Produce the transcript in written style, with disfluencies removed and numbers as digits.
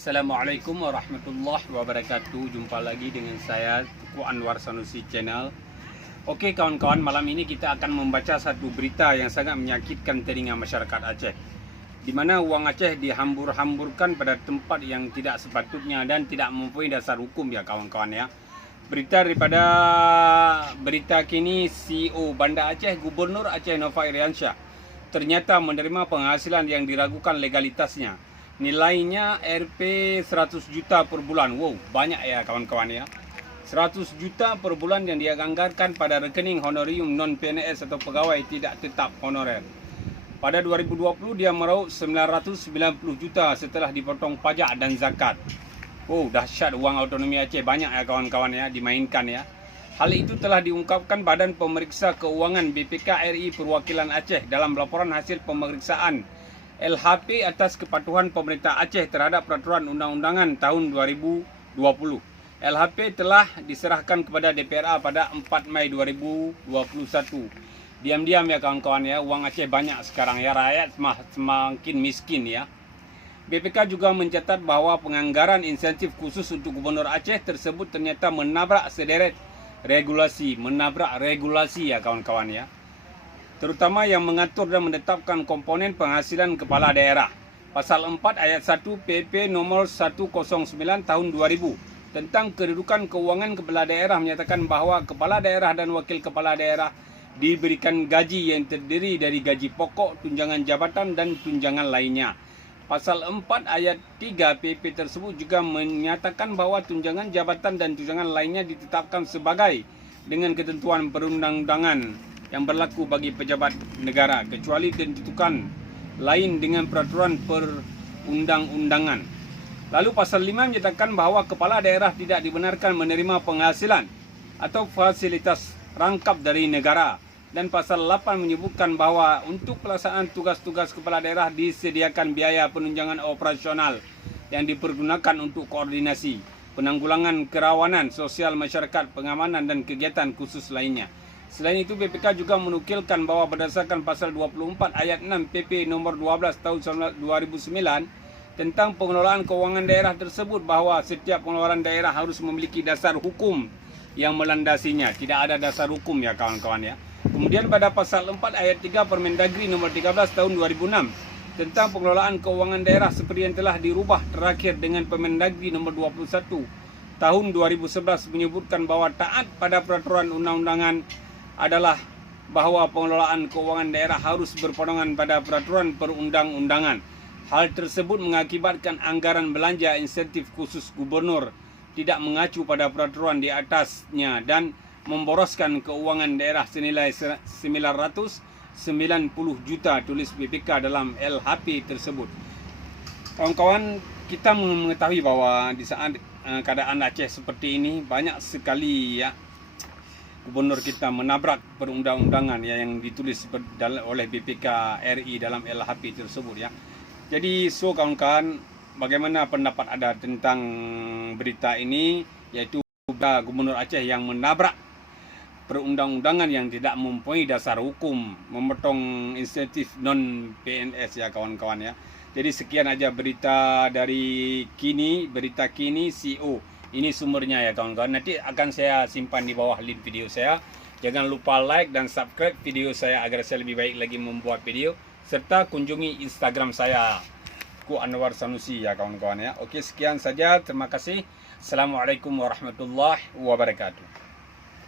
Assalamualaikum warahmatullahi wabarakatuh. Jumpa lagi dengan saya Tuku Anwar Sanusi Channel. Oke kawan-kawan, malam ini kita akan membaca satu berita yang sangat menyakitkan telinga masyarakat Aceh, di mana uang Aceh dihambur-hamburkan pada tempat yang tidak sepatutnya dan tidak mempunyai dasar hukum ya kawan-kawan ya. Berita daripada berita kini, CEO Banda Aceh Gubernur Aceh Nova Iriansyah ternyata menerima penghasilan yang diragukan legalitasnya. Nilainya Rp 100 juta per bulan. Wow, banyak ya kawan-kawan ya. 100 juta per bulan yang dia anggarkan pada rekening honorium non-PNS atau pegawai tidak tetap honorer. Pada 2020 dia meraup 990 juta setelah dipotong pajak dan zakat. Oh, dahsyat uang autonomi Aceh, banyak ya kawan-kawan ya, dimainkan ya. Hal itu telah diungkapkan Badan Pemeriksa Keuangan BPK RI Perwakilan Aceh dalam laporan hasil pemeriksaan LHP atas kepatuhan pemerintah Aceh terhadap peraturan undang-undangan tahun 2020. LHP telah diserahkan kepada DPRA pada 4 Mei 2021. Diam-diam ya kawan-kawan ya, uang Aceh banyak sekarang ya, rakyat semakin miskin ya. BPK juga mencatat bahwa penganggaran insentif khusus untuk Gubernur Aceh tersebut ternyata menabrak sederet regulasi, ya kawan-kawan ya. Terutama yang mengatur dan menetapkan komponen penghasilan kepala daerah. Pasal 4 ayat 1 PP nomor 109 tahun 2000 tentang kedudukan keuangan kepala daerah menyatakan bahwa kepala daerah dan wakil kepala daerah diberikan gaji yang terdiri dari gaji pokok, tunjangan jabatan dan tunjangan lainnya. Pasal 4 ayat 3 PP tersebut juga menyatakan bahwa tunjangan jabatan dan tunjangan lainnya ditetapkan sebagai dengan ketentuan perundang-undangan yang berlaku bagi pejabat negara kecuali ditentukan lain dengan peraturan perundang-undangan. Lalu pasal 5 menyatakan bahwa kepala daerah tidak dibenarkan menerima penghasilan atau fasilitas rangkap dari negara, dan pasal 8 menyebutkan bahwa untuk pelaksanaan tugas-tugas kepala daerah disediakan biaya penunjangan operasional yang dipergunakan untuk koordinasi, penanggulangan kerawanan sosial masyarakat, pengamanan dan kegiatan khusus lainnya. Selain itu, BPK juga menukilkan bahwa berdasarkan pasal 24 ayat 6 PP nomor 12 tahun 2009 tentang pengelolaan keuangan daerah tersebut bahwa setiap pengeluaran daerah harus memiliki dasar hukum yang melandasinya. Tidak ada dasar hukum ya kawan-kawan ya. Kemudian pada pasal 4 ayat 3 Permendagri nomor 13 tahun 2006 tentang pengelolaan keuangan daerah seperti yang telah dirubah terakhir dengan Permendagri nomor 21 tahun 2011 menyebutkan bahwa taat pada peraturan undang-undangan adalah bahwa pengelolaan keuangan daerah harus berpedoman pada peraturan perundang-undangan. Hal tersebut mengakibatkan anggaran belanja insentif khusus gubernur tidak mengacu pada peraturan di atasnya dan memboroskan keuangan daerah senilai 990 juta, tulis BPK dalam LHP tersebut. Kawan-kawan, kita mengetahui bahwa di saat keadaan Aceh seperti ini banyak sekali ya gubernur kita menabrak perundang-undangan ya, yang ditulis oleh BPK RI dalam LHP tersebut ya. Jadi kawan-kawan, bagaimana pendapat Anda tentang berita ini, yaitu Gubernur Aceh yang menabrak perundang-undangan yang tidak mempunyai dasar hukum, memotong insentif non-PNS ya kawan-kawan ya. Jadi sekian aja berita dari berita kini CEO. Ini sumbernya ya kawan-kawan. Nanti akan saya simpan di bawah link video saya. Jangan lupa like dan subscribe video saya agar saya lebih baik lagi membuat video. Serta kunjungi Instagram saya, Tuku Anwar Sanusi ya kawan-kawan ya. Oke, sekian saja. Terima kasih. Assalamualaikum warahmatullahi wabarakatuh.